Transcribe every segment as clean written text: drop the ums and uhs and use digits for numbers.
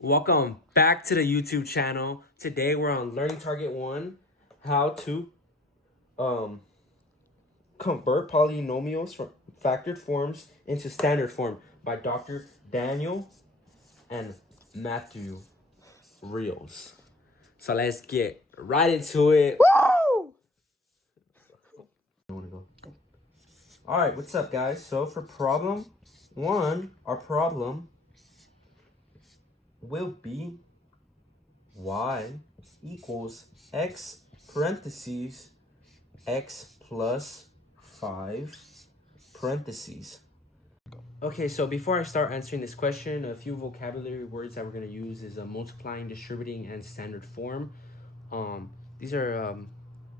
Welcome back to the YouTube channel. Today we're on Learning Target 1, how to convert polynomials from factored forms into standard form by Dr. Daniel and Matthew Reels. So let's get right into it. Woo! I want to go. All right, what's up, guys? So for problem 1, our problem will be y equals x parentheses x plus 5 parentheses. Okay, so before I start answering this question, a few vocabulary words that we're going to use is multiplying, distributing, and standard form. These are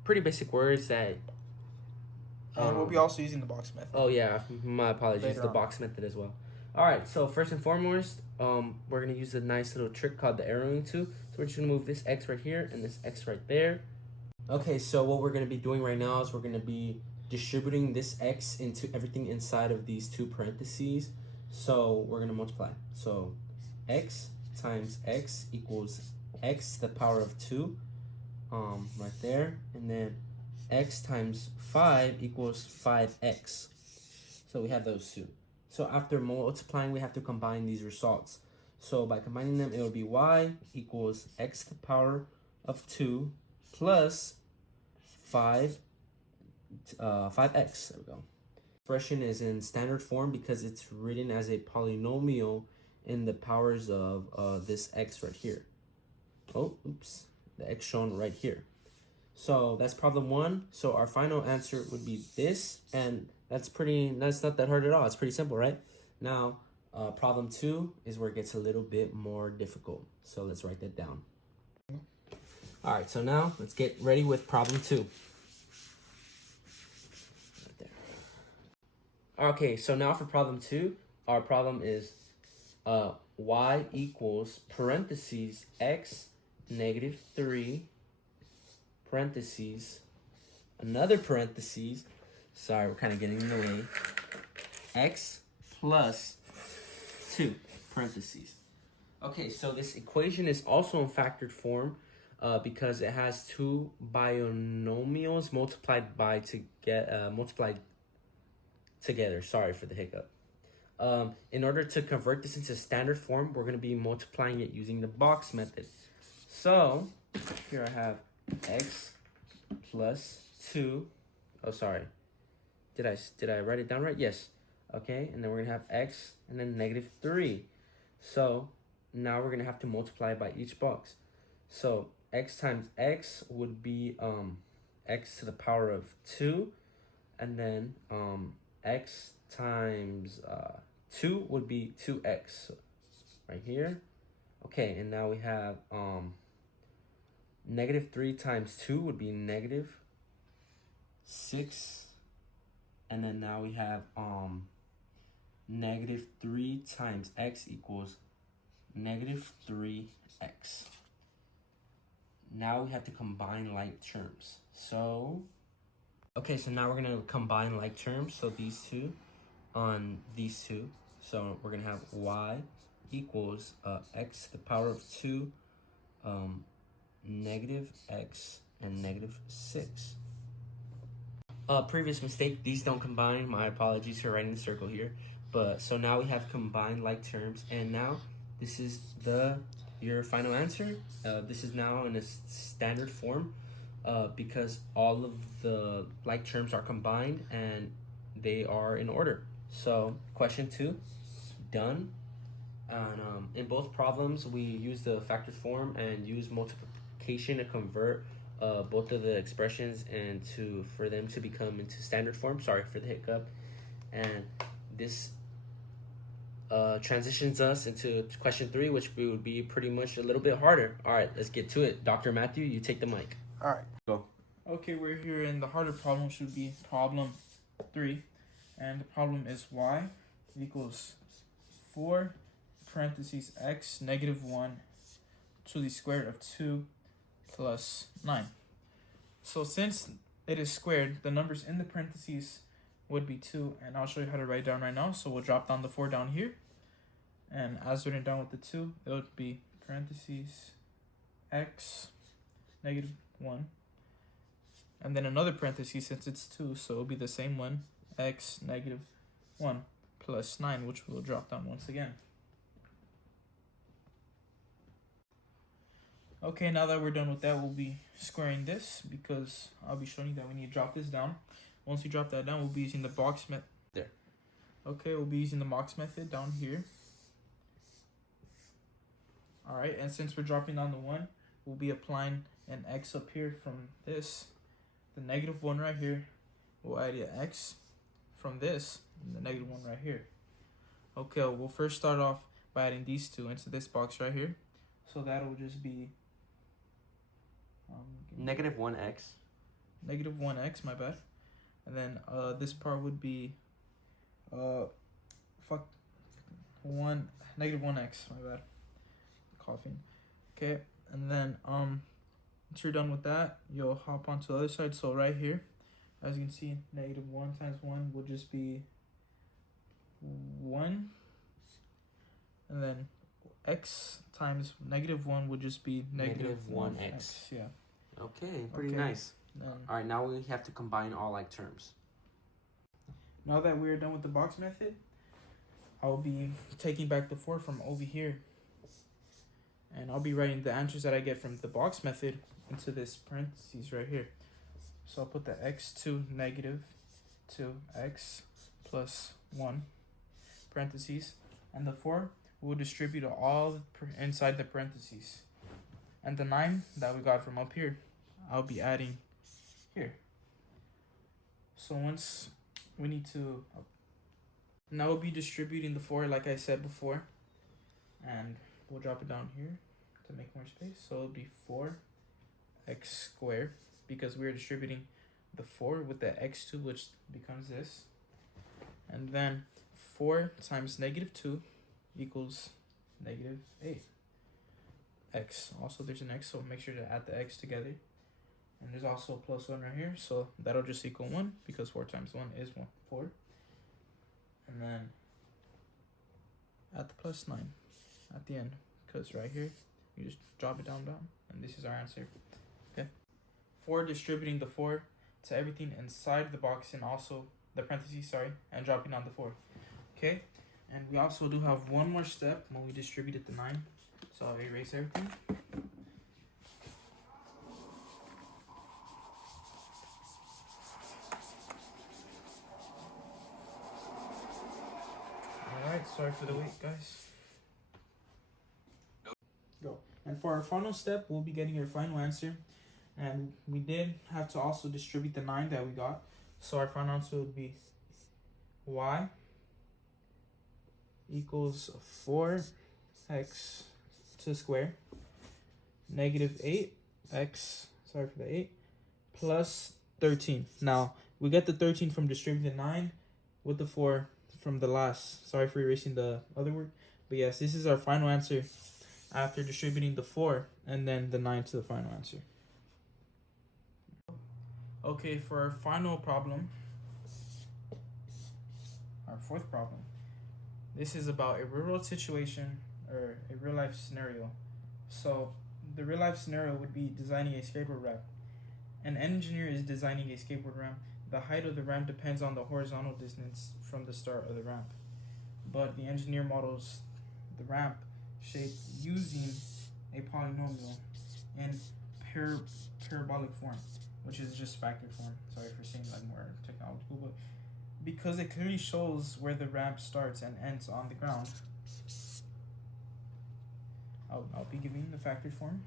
pretty basic words that... And we'll be also using the box method. Oh yeah, my apologies, Later the on. box method as well. Alright, so first and foremost, we're going to use a nice little trick called the arrowing tool. So we're just going to move this x right here and this x right there. Okay, so what we're going to be doing right now is we're going to be distributing this x into everything inside of these two parentheses. So we're going to multiply. So x times x equals x to the power of 2, right there. And then x times 5 equals 5x. So we have those two. So after multiplying, we have to combine these results. So by combining them, it will be y equals x to the power of 2 plus 5x. There we go. Expression is in standard form because it's written as a polynomial in the powers of this x right here. Oh, oops. The x shown right here. So that's problem 1. So our final answer would be this, and that's not that hard at all. It's pretty simple, right? Now, problem 2 is where it gets a little bit more difficult. So let's write that down. All right, so now let's get ready with problem 2. Right there. Okay, so now for problem 2, our problem is y equals parentheses x negative 3 parentheses, another parentheses, sorry, we're kind of getting in the way, x plus 2 parentheses. Okay, so this equation is also in factored form because it has two binomials multiplied together. Sorry for the hiccup. In order to convert this into standard form, we're going to be multiplying it using the box method. So here I have x plus 2. Oh, sorry. Did I write it down right? Yes. Okay, and then we're going to have x and then negative 3. So now we're going to have to multiply by each box. So x times x would be x to the power of 2. And then x times 2 would be 2x right here. Okay, and now we have negative 3 times 2 would be negative 6. And then now we have negative 3 times x equals negative 3x. Now we have to combine like terms. So, okay, so now we're going to combine like terms. So these two on these two. So we're going to have y equals x to the power of 2, negative x, and negative 6. Previous mistake, these don't combine. My apologies for writing the circle here. But so now we have combined like terms, and now this is your final answer. This is now in a standard form because all of the like terms are combined and they are in order. So question 2, done. And in both problems, we use the factored form and use multiplication to convert both of the expressions and for them to become into standard form. Sorry for the hiccup. And this transitions us into question 3, which would be pretty much a little bit harder. All right, let's get to it. Dr. Matthew, you take the mic. All right. Go. Okay, we're here, and the harder problem should be problem 3. And the problem is y equals 4 parentheses x negative 1 to the square root of 2 plus 9. So since it is squared, the numbers in the parentheses would be 2, and I'll show you how to write it down right now. So we'll drop down the 4 down here, And as written down with the 2, it would be parentheses x negative 1. And then another parenthesis since it's 2, so it'll be the same one, x negative 1 plus 9, which will drop down once again. Okay, now that we're done with that, we'll be squaring this because I'll be showing you that we need to drop this down. Once you drop that down, we'll be using the box method there. Okay, we'll be using the box method down here. Alright, and since we're dropping down the 1, we'll be applying an x up here from this. The negative 1 right here, we'll add an x from this, and the negative 1 right here. Okay, we'll first start off by adding these two into this box right here. So that'll just be negative 1x. Negative 1x, my bad. And then this part would be negative 1x, my bad. Coughing. Okay, and then once you're done with that, you'll hop onto the other side. So right here, as you can see, negative 1 times 1 will just be 1. And then x times negative 1 would just be negative 1x. Yeah. Okay, pretty nice. All right, now we have to combine all like terms. Now that we're done with the box method, I'll be taking back the 4 from over here. And I'll be writing the answers that I get from the box method into this parentheses right here. So I'll put the x2 negative 2x plus 1 parentheses. And the 4 will distribute all inside the parentheses. And the 9 that we got from up here, I'll be adding here. So once we need to, now we'll be distributing the 4 like I said before. And we'll drop it down here to make more space. So it'll be 4x squared because we're distributing the 4 with the x2, which becomes this. And then 4 times negative 2 equals negative 8. X. Also, there's an x, so make sure to add the x together. And there's also a plus 1 right here, so that'll just equal 1 because 4 times 1 is 4. And then add the plus 9 at the end because right here, you just drop it down, and this is our answer. Okay. 4 distributing the 4 to everything inside the box and also the parentheses, and dropping down the 4. Okay. And we also do have one more step when we distributed the 9. So I'll erase everything. Alright, sorry for the wait, guys. Go. And for our final step, we'll be getting our final answer. And we did have to also distribute the 9 that we got. So our final answer would be y equals 4x to the square negative 8x, sorry for the 8, plus 13. Now, we get the 13 from distributing the 9 with the 4 from the last. Sorry for erasing the other word. But yes, this is our final answer after distributing the 4 and then the 9 to the final answer. Okay, for our final problem, our fourth problem, this is about a real-world situation or a real-life scenario. So the real-life scenario would be designing a skateboard ramp. An engineer is designing a skateboard ramp. The height of the ramp depends on the horizontal distance from the start of the ramp. But the engineer models the ramp shape using a polynomial in parabolic form, which is just factor form. Sorry for saying like more technological, but because it clearly shows where the ramp starts and ends on the ground, I'll be giving the factor form,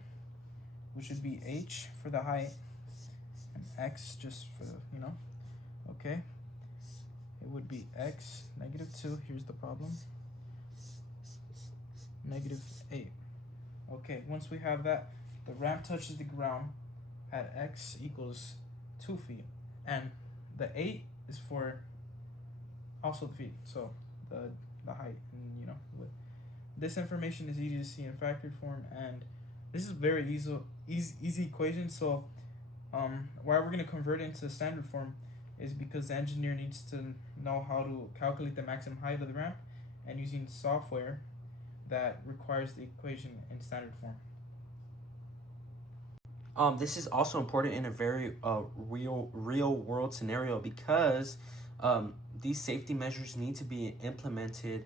which would be h for the height and x just for the, okay. It would be x negative 2, here's the problem, negative 8. Okay, once we have that, the ramp touches the ground at x equals 2 feet, and the 8 is for also the feet, so the height, and width. This information is easy to see in factored form, and this is very easy equation. So why we're going to convert it into standard form is because the engineer needs to know how to calculate the maximum height of the ramp, and using software that requires the equation in standard form. This is also important in a very real world scenario because these safety measures need to be implemented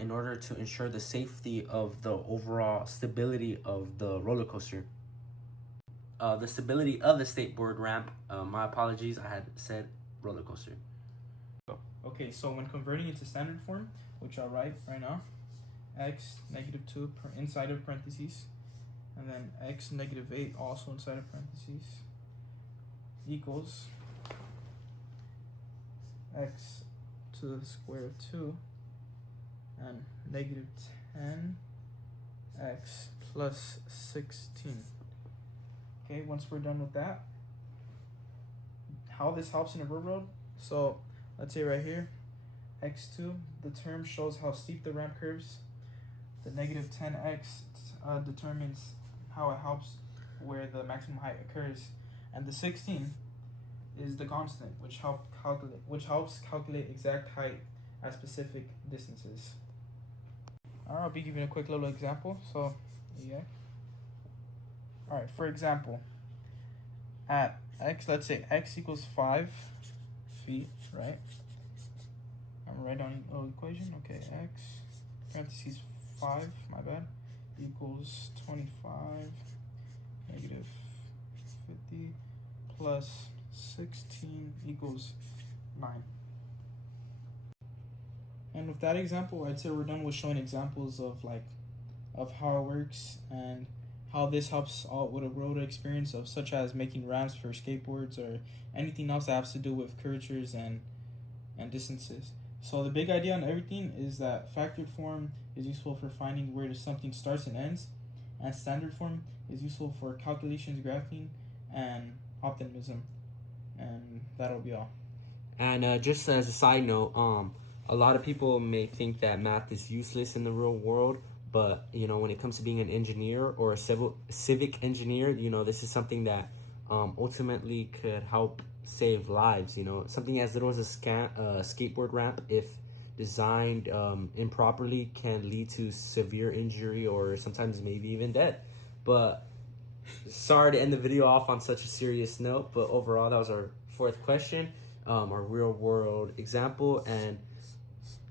in order to ensure the safety of the overall stability of the roller coaster. The stability of the skateboard ramp. My apologies, I had said roller coaster. Okay, so when converting into standard form, which I'll write right now, x -2 inside of parentheses, and then x -8 also inside of parentheses, equals x to the square of 2 and -10 x plus 16. Okay, once we're done with that, how this helps in the real world. So let's say right here, x2, the term shows how steep the ramp curves. The -10x determines how it helps where the maximum height occurs, and the 16 is the constant, which helps calculate exact height at specific distances. Alright, I'll be giving a quick little example. So yeah. Alright, for example, at x, let's say x equals 5 feet, right? I'm right on the equation. Okay, x parentheses 5, my bad, equals 25 -50 plus 16 equals 9. And with that example, I'd say we're done with showing examples of how it works and how this helps out with a road experience of such as making ramps for skateboards or anything else that has to do with curvatures and distances. So the big idea on everything is that factored form is useful for finding where something starts and ends, and standard form is useful for calculations, graphing, and optimism. And that'll be all. And just as a side note, a lot of people may think that math is useless in the real world, but when it comes to being an engineer or a civic engineer, this is something that ultimately could help save lives. Something as little as a skateboard ramp, if designed improperly, can lead to severe injury or sometimes maybe even death. But sorry to end the video off on such a serious note, but overall that was our fourth question, our real world example. And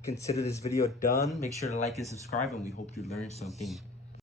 consider this video done. Make sure to like and subscribe, and we hope you learned something.